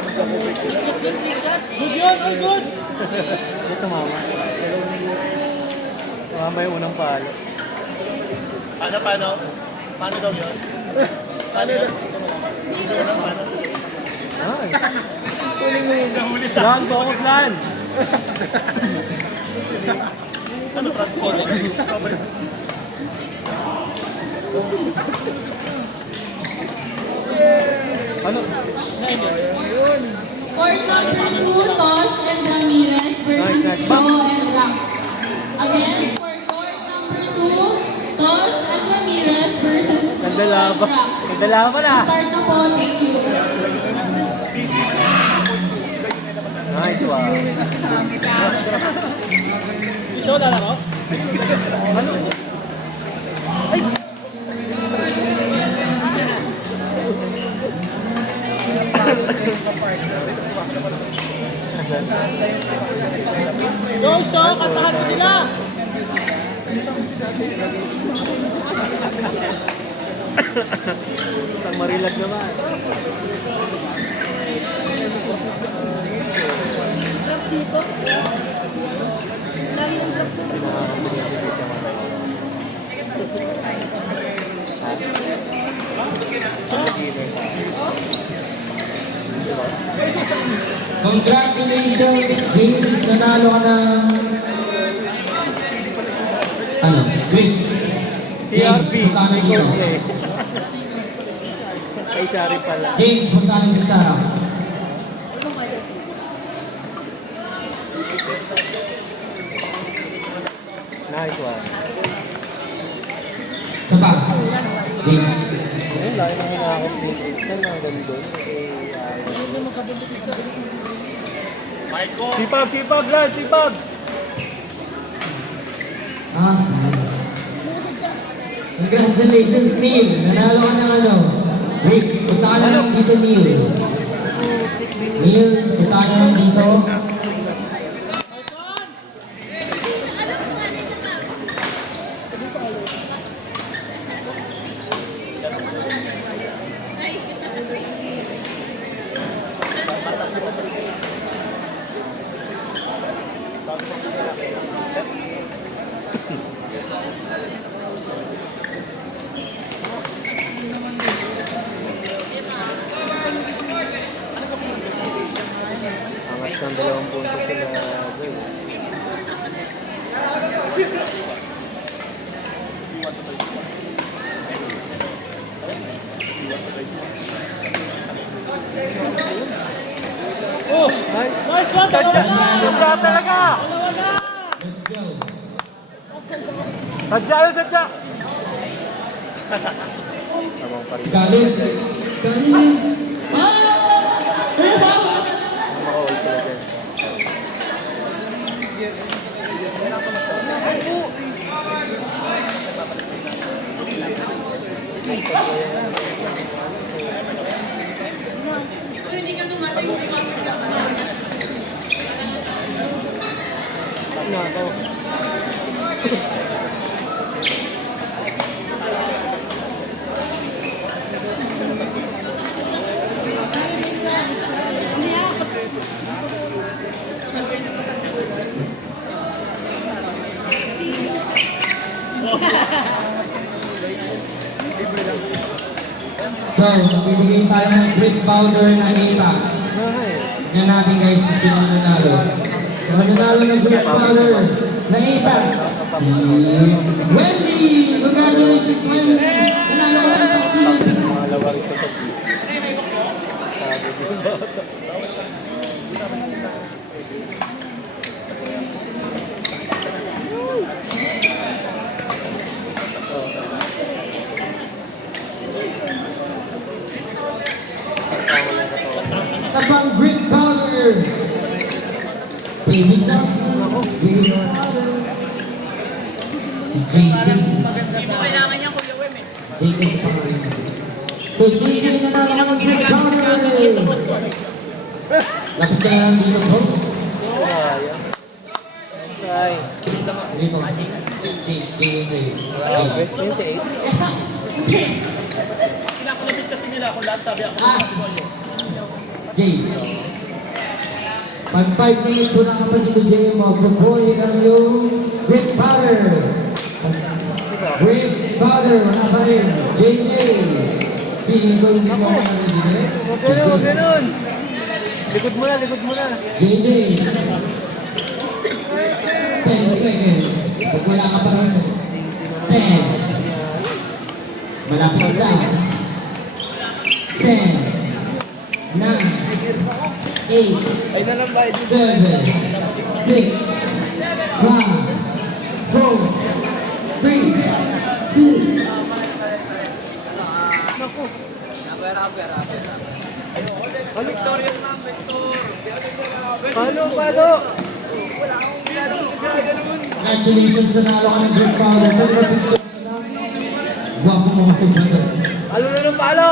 Good yun, good! Ito mama. Mama yung unang palo. Paano? Paano daw yun? Paano yun? Paano? Ay. Tuling mo yung nahuli sa... Lan, focus lan! Ano transport? Ano? Court number 2, Tosh and Ramirez versus Nice. Joe and Rax. Again, for court number 2, Tosh and Ramirez versus Joe and Nagdalaban. Rax. Nagdalaban na. Start na po, thank you. Nice one. Ikaw na lang, oh? Ano? Ay! Go, show! Kantahan mo sila! Isang marilag naman. Congratulations, James. Nanalo ka ng... Ano? Green. James, CRB. magkano dito? Ay, sorry pala. James, magkano dito sa harap? Nice one. Sa pa? James. Ayun, laki na hinakot ni Tristan na gandun. Marco! Sipag, lad, sipag! Congratulations, Neil. Nanalo ka ng ano? Rick, punta ka na lang dito, Neil. Neil, punta ka na lang dito. Angat ng 2 punto sila. Oh! Nice one! Dalawa na! Sadya talaga! Dalawa na! Let's go. Sadya yun, sadya! Tamang pa rin. Galit. Galit. Makawal sila dyan. Na to. So, bibigyan tayo ng Brick Bowser na Apex. Tignan natin guys kung sino ang nanalo. So, ang nanalo ng Brick Bowser na Apex. Si Wendy! Congratulations, Wendy! Nanalo ka ng succeed. Mga lawar ito sa beat. Sabi din ba? Sa pang Brick Bowser. Baby Johnson. Baby Johnson. Si JJ. Kailangan niya, Kuya Wem, eh. JJ sa pangalan. So JJ nanalo ka ng Brick Bowser. Lapit ka lang dito, bro. Sayang. Try. Dito. JJ sa'yo. Grabe. 28. Kinakulabit kasi nila kung lahat sabi ako ng Jay. Pag 5 minutes wala ka pa dito, Jay, magpupunin ang iyong great powder. Great powder, wala pa rin. JJ. Pili ko yung mga nalilin. Huwag ganun. Likod mo na. JJ. 10 seconds. Pag wala ka pa rin. 10. Malapit na. 10. 9. 8. Ay na lang ba? 7. 6. 5. 4. 3. 2. Palo. Congratulations sa nalo ka ng great power. Sa picture nila. Gwapo mo kasi dito. Palo na ng palo.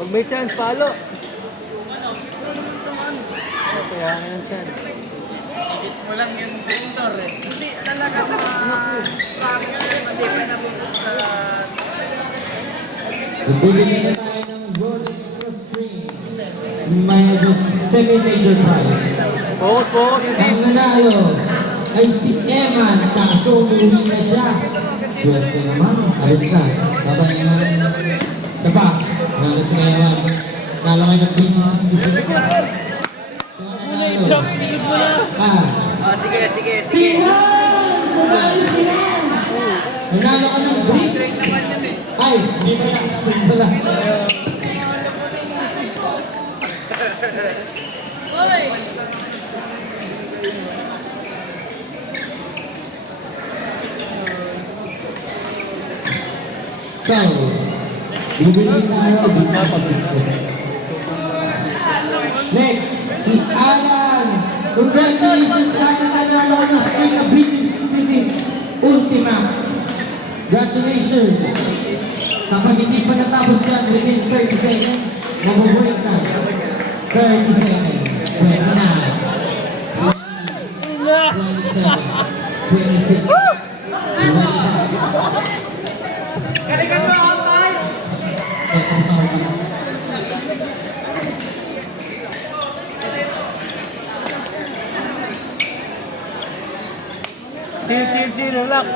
Pag may chance, palo. Kaya nga yan chance. Edit mo lang yung printer eh. Hindi talaga Bibigyan na tayo ng Gold Extra String. May semi-major prize. Focus kasi. Ang nanalo ay si Eman, kaso umuwi na siya. Swerte naman, ayos na. Babay naman sa back. Nalo si Eman. Nalo kayo ng PG66. So, ang nanalo. Sige. Si Hans! Sumali si Hans! Nanalo ka ng green. Ay, hindi pa yan. String pala. So, bibili tayo bisa pag-six. Next, si Alan. Congratulations, Alan. Nanalo ka ng string na BT66 Ultimax. Congratulations. Kapag hindi pa natapos yan within 30 seconds, mag-break na. 30 seconds. 29. 27. 26. Galingan mo ako tayo! Chill, relax.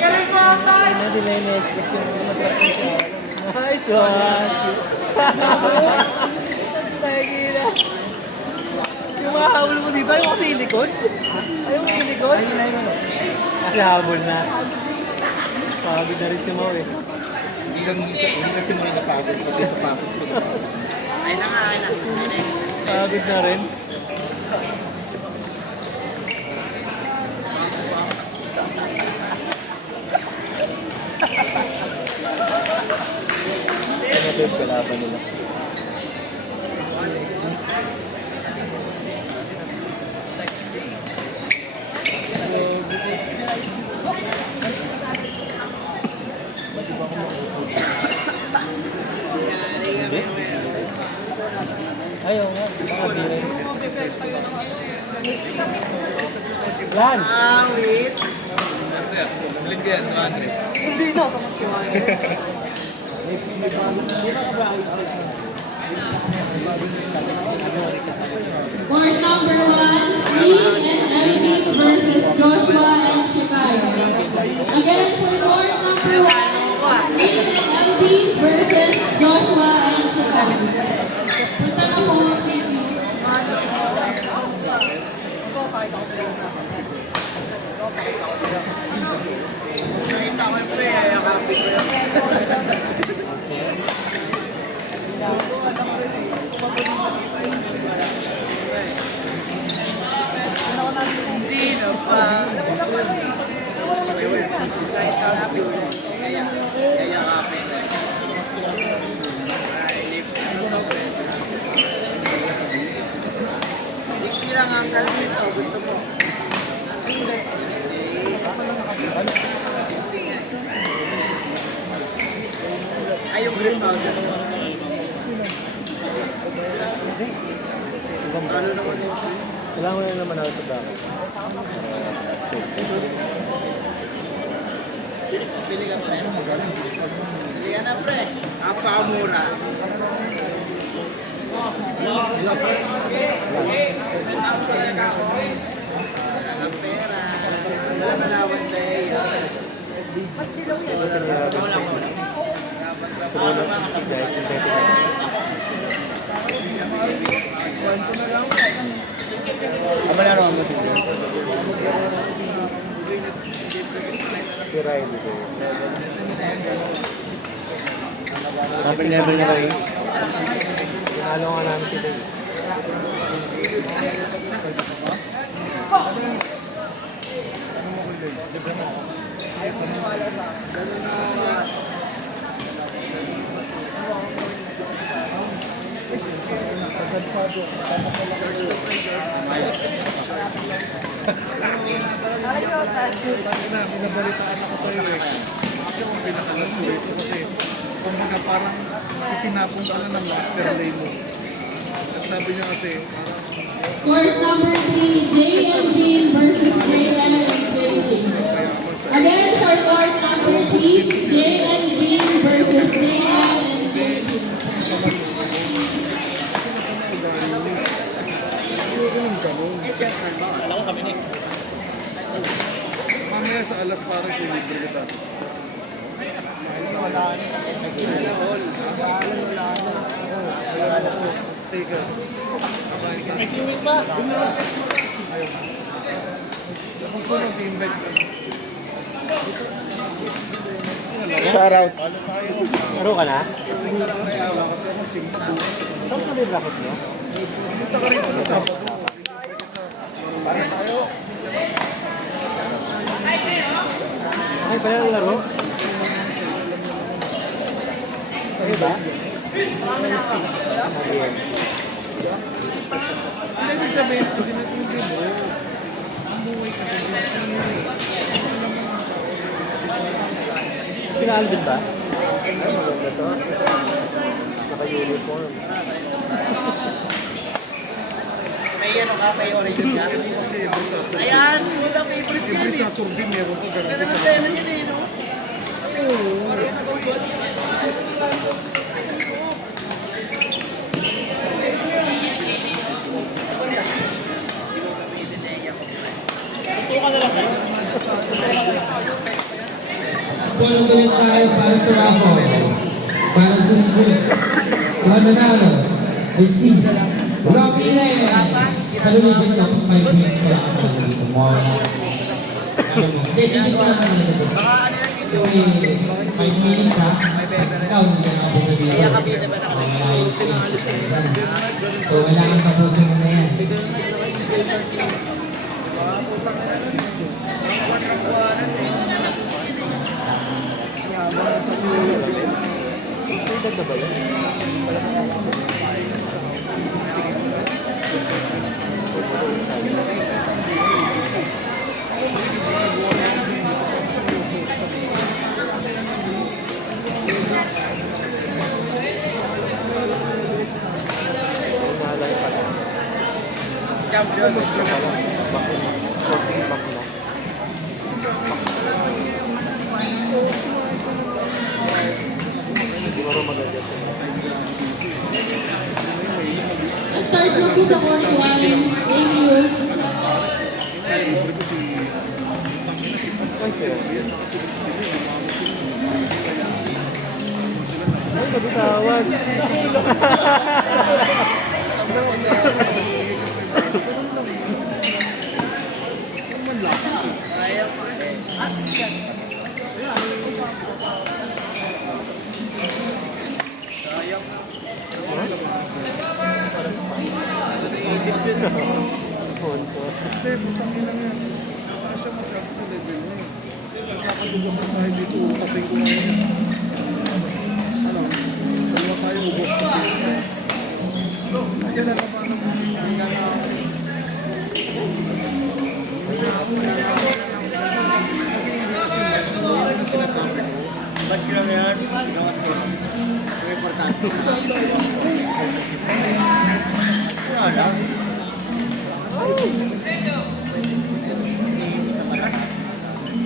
Galing mo ako tayo! Hindi na ina-expect yung mag-practice siya. Nice one! Nakikita. Yung mga habol mo dito, ayaw kasi ilikod. Ayaw mo ilikod. Kasi habol na. Pagod na rin si Mau eh. Hindi kasi mo napagod pati sa papos ko. Ay na nga. Pagod na rin. Ano ba yung kalaban nila? Ayaw nga, baka di rin. Lan! Wait. Hindi na! Court number 1, Lee and Elvis versus Joshua and Chikayo. Again, for court number 1, Lee and Elvis versus Joshua and Chikayo. Punta ka po, thank you. Nakita ko yung pre, yakapin ko yun. lang ang kalito. Gusto mo? Ay, yung green powder. Kailangan mo na naman ako sa dami. Pili ka pre. Pili ka na pre. Napakamura. Ang pera. Wala na lawan sa iyo. Aba na naman mo dito. Si Riley ko. Nasa level na rin. Pinalo nga namin si Dave. Pinabalitaan ako sa iyo eh. Ako ang pinakalan ko ito kasi kumbaga parang itinapon ka na ng master lane mo. At sabi niya kasi, Court number 3, JLB versus JL and JD. Again, for court number 3, JLB versus JL and JD. mamaya sa alas parang silibre kita. Stay ka. May teammate ba? Kung sino teammate ka. Shout out. Laro ka na? Tapos na ba yung bracket mo? Punta ka rin sa Ay, pala ang laro? Okay ba? Hindi, ibig sabihin, kasi nag-hindi mo, umuwi ka sa Sila Alvin ba? Ay, maganda to. Naka-uniform. May ano ka, may orange ka. Ayan, puta favorite ko every yun eh. Saturday meron ko ganun. Ganda ng tela niya eh, no? Punto ulit tayo para sa raffle. Para sa script. Sa nanalo ay si Rocky Reyes. Paluligid ka kung 5 minutes wala ka talaga dito. More. Ano mo? Hindi, digit ko naman dito. Kasi 5 minutes ha. Ikaw, hindi ka nakapumabili. So, kailangan tapusin mo na yan. Dagdag ba yun? Champion. Start mo po sa court 1. Thank you. Ay, nabitawag. Sponsor. Hindi, putang ina nga. Kasya mo siya sa level niya. Nakakatulog sa tayo dito. Kapag ko ngayon. Ano? Dalawa tayo ubos. Kaya na paano mo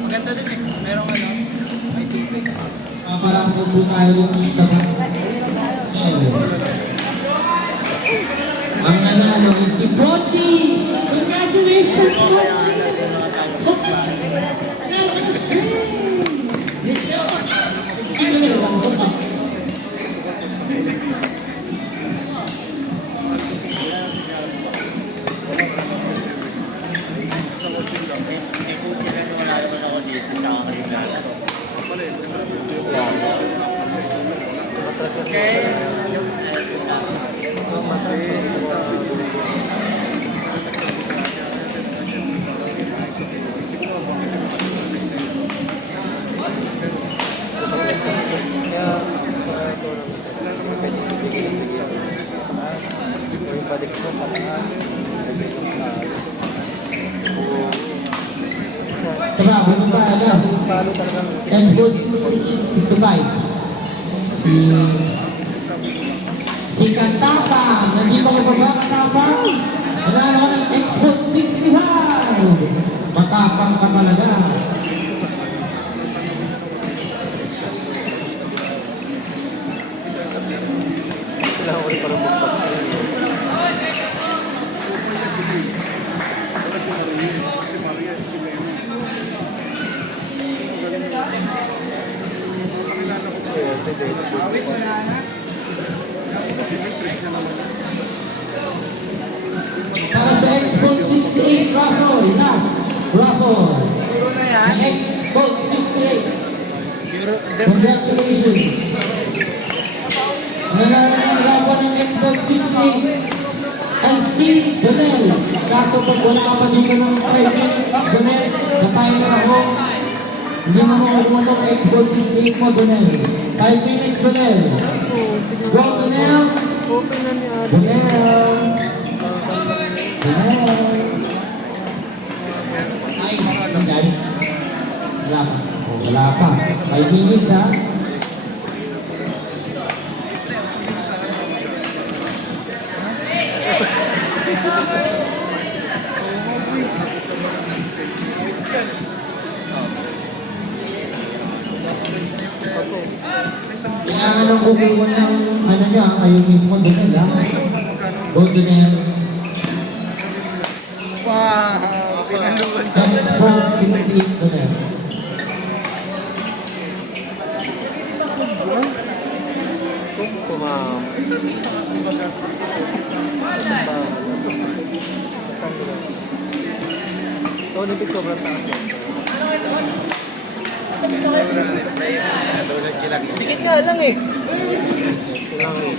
Maganda din eh. Merong ano, may tubig. Parang po tayo sa ang nanalo is si Pochi! Congratulations, Pochi! Hindi po wala naman ako dito sa aking lalaro. Diba, bunong pa alas. Xbox 65. Si Kantapa. Nandito ko ba Kantapa? Nanalo ko ng Xbox 65. Matapang ka talaga. Kailangan ko rin parang magpapos. Para sa Xbox 68 raffle, last raffle. Ang Xbox 68. Congratulations. Nanalo ng raffle ng Xbox 68 ay si Donel. Kaso pag wala ka pa dito ng 5 minutes, Donel, natayin na ako. Hindi mo makukuha ng Xbox 68 mo, Donel. 5 minutes, Donel. Go, Donel. Open na ni Ate. Donel. Ay, hindi. Wala pa. Oh, wala pa. 5 minutes, ha? Kailangan ng kukuha ng ano niya, kayo mismo doon ha? Go to them. Wow! Pinaluan sa Xbox 68 doon. Kumam. Olympic sobrang taas mo. Dikit nga lang eh. Kailangan